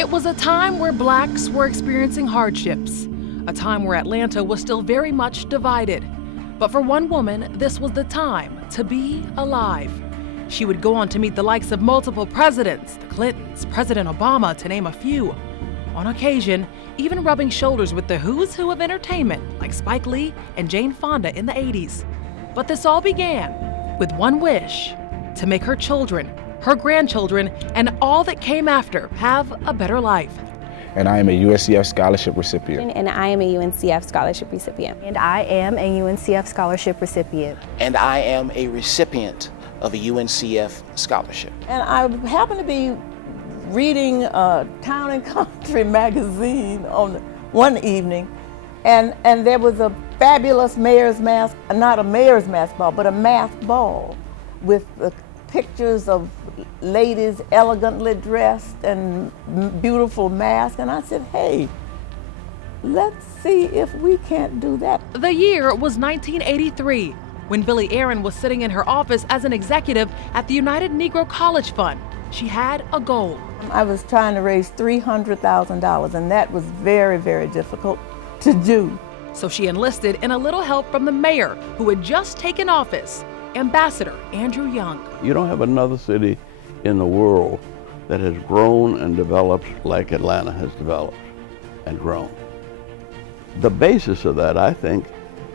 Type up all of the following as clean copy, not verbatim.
It was a time where blacks were experiencing hardships, a time where Atlanta was still very much divided. But for one woman, this was the time to be alive. She would go on to meet the likes of multiple presidents, the Clintons, President Obama, to name a few. On occasion, even rubbing shoulders with the who's who of entertainment, like Spike Lee and Jane Fonda in the 80s. But this all began with one wish: to make her children, her grandchildren, and all that came after have a better life. And I am a UNCF scholarship recipient. And I am a UNCF scholarship recipient. And I am a UNCF scholarship recipient. And I am a recipient of a UNCF scholarship. And I happen to be reading Town and Country magazine on one evening, and there was a fabulous mayor's mask, not a mayor's mask ball, but a mask ball with pictures of ladies elegantly dressed and beautiful masks. And I said, hey, let's see if we can't do that. The year was 1983, when Billie Aaron was sitting in her office as an executive at the United Negro College Fund. She had a goal. I was trying to raise $300,000, and that was very, very difficult to do. So she enlisted in a little help from the mayor, who had just taken office, Ambassador Andrew Young. You don't have another city in the world that has grown and developed like Atlanta has developed and grown. The basis of that, I think,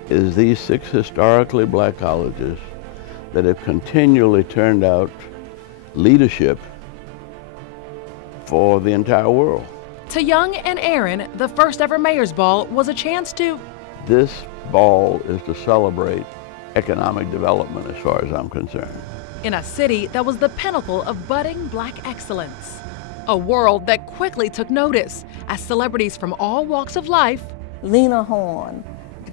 is these 6 historically black colleges that have continually turned out leadership for the entire world. To Young and Aaron, the first ever Mayor's Ball was a chance to... This ball is to celebrate economic development as far as I'm concerned. In a city that was the pinnacle of budding black excellence. A world that quickly took notice as celebrities from all walks of life, Lena Horne,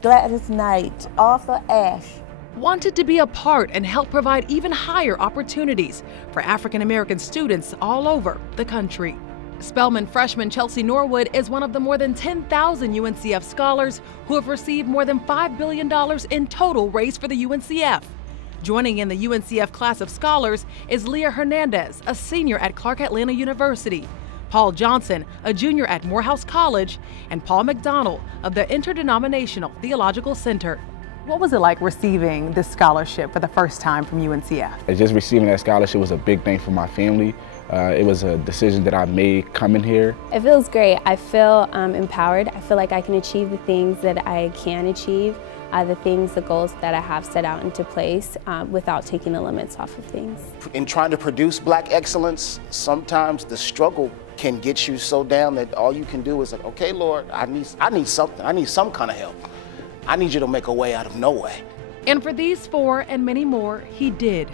Gladys Knight, Arthur Ashe, wanted to be a part and help provide even higher opportunities for African American students all over the country. Spelman freshman Chelsea Norwood is one of the more than 10,000 UNCF scholars who have received more than $5 billion in total raised for the UNCF. Joining in the UNCF class of scholars is Leah Hernandez, a senior at Clark Atlanta University, Paul Johnson, a junior at Morehouse College, and Paul McDonald of the Interdenominational Theological Center. What was it like receiving this scholarship for the first time from UNCF? Just receiving that scholarship was a big thing for my family. It was a decision that I made coming here. It feels great. I feel empowered. I feel like I can achieve the things that I can achieve, the goals that I have set out into place without taking the limits off of things. In trying to produce black excellence, sometimes the struggle can get you so down that all you can do is like, okay, Lord, I need something. I need some kind of help. I need you to make a way out of no way. And for these 4 and many more, he did.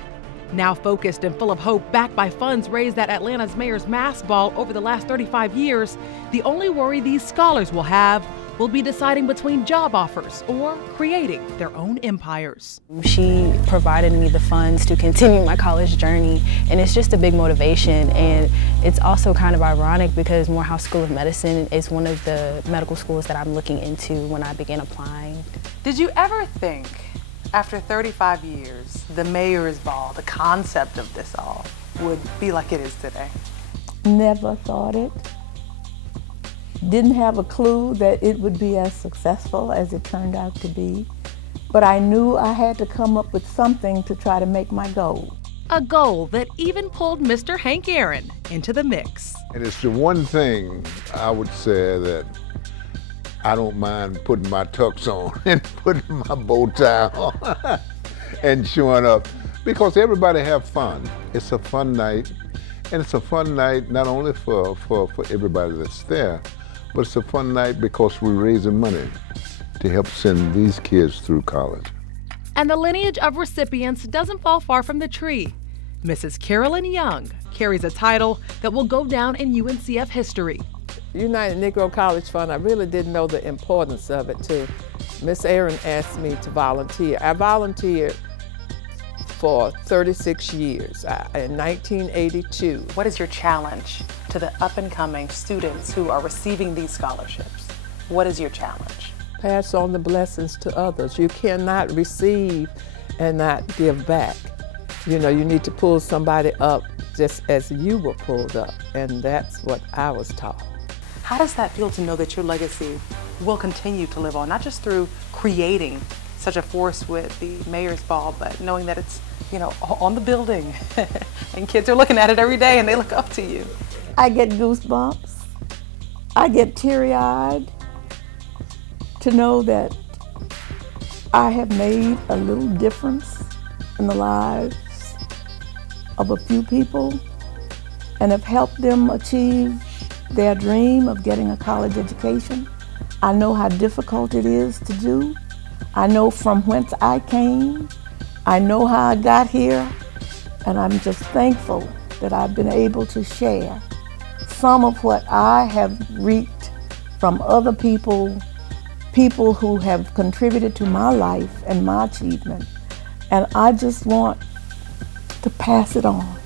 Now focused and full of hope, backed by funds raised at Atlanta's Mayor's Mass Ball over the last 35 years, the only worry these scholars will have will be deciding between job offers or creating their own empires. She provided me the funds to continue my college journey, and it's just a big motivation. And it's also kind of ironic because Morehouse School of Medicine is one of the medical schools that I'm looking into when I begin applying. Did you ever think, after 35 years, the Mayor's Ball, the concept of this all, would be like it is today? Never thought it. Didn't have a clue that it would be as successful as it turned out to be. But I knew I had to come up with something to try to make my goal. A goal that even pulled Mr. Hank Aaron into the mix. And it's the one thing I would say that I don't mind putting my tux on and putting my bow tie on and showing up, because everybody have fun. It's a fun night, and it's a fun night not only for everybody that's there, but it's a fun night because we're raising money to help send these kids through college. And the lineage of recipients doesn't fall far from the tree. Mrs. Carolyn Young carries a title that will go down in UNCF history. United Negro College Fund, I really didn't know the importance of it too. Miss Aaron asked me to volunteer. I volunteered for 36 years in 1982. What is your challenge to the up-and-coming students who are receiving these scholarships? What is your challenge? Pass on the blessings to others. You cannot receive and not give back. You know, you need to pull somebody up just as you were pulled up, and that's what I was taught. How does that feel to know that your legacy will continue to live on, not just through creating such a force with the Mayor's Ball, but knowing that it's, you know, on the building and kids are looking at it every day and they look up to you? I get goosebumps. I get teary-eyed to know that I have made a little difference in the lives of a few people and have helped them achieve their dream of getting a college education. I know how difficult it is to do. I know from whence I came. I know how I got here, and I'm just thankful that I've been able to share some of what I have reaped from other people who have contributed to my life and my achievement. And I just want to pass it on.